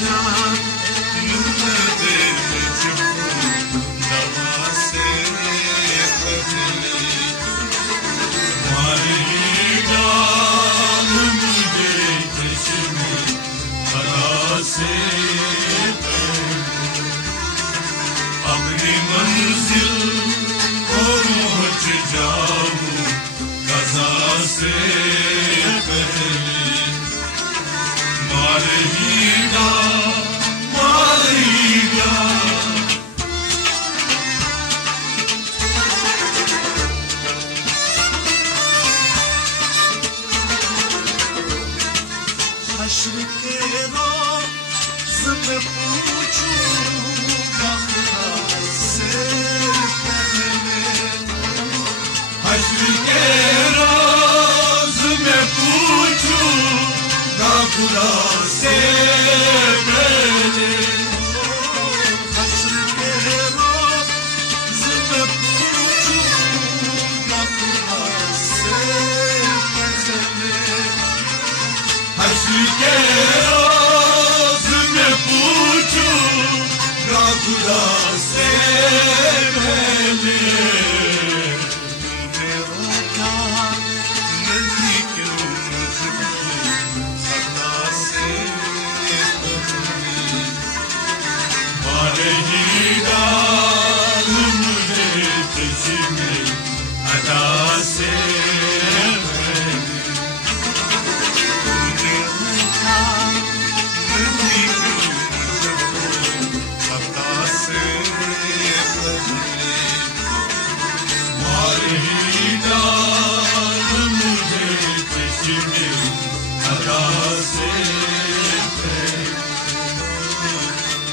Raja हश्र के रोज़ में पूछूंगा खुदा से पहले, हश्र के रोज़ में पूछूंगा खुदा से पहले, हश्र के रोज़ में पूछूंगा खुदा से पहले, हश्र के रोज़ में पूछूंगा खुदा से पहले।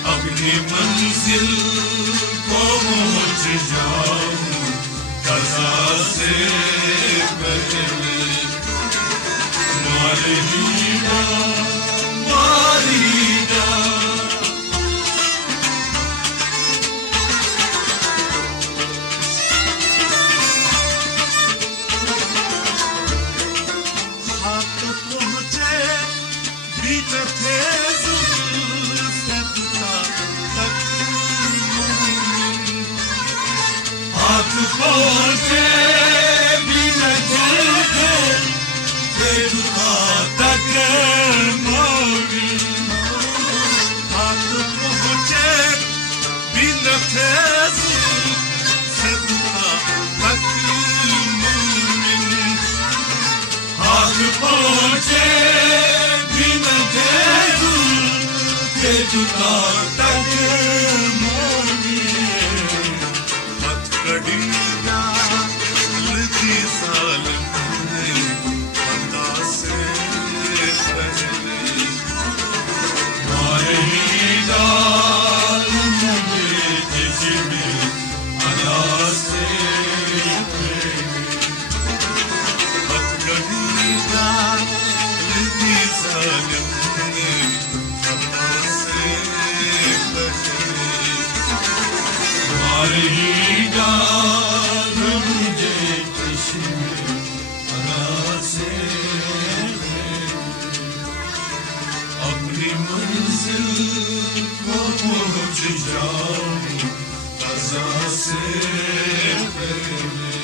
अपनी मंजिल को पहुंच जाऊं कज़ा से पहले, मारीदा मारीदा हाथ पहुंचे भी न थे हाथ पहुंचे भी न थे बेरुखा तक मोगी, हाथ पहुंचे भी न थे सदका तक मोमिन, हाथ पहुंचे भी न थे बेरुखा तक मोगी, हथकड़ियां लगी ज़ालिम ने खुदा से पहले, मारीदा मुझे जिस्म अदा से पहले, हथकड़ियां लगी ज़ालिम ने खुदा से पहले, मारीदा मुझे जिस्म अदा से पहले, अपनी मंजिल को पहुंच जाऊं कज़ा से पहले,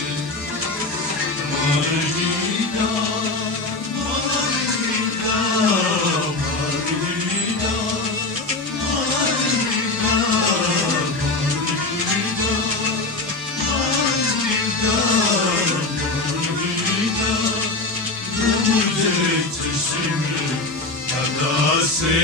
मारीदा मारीदा मारीदा मुझे जिस्म अदा से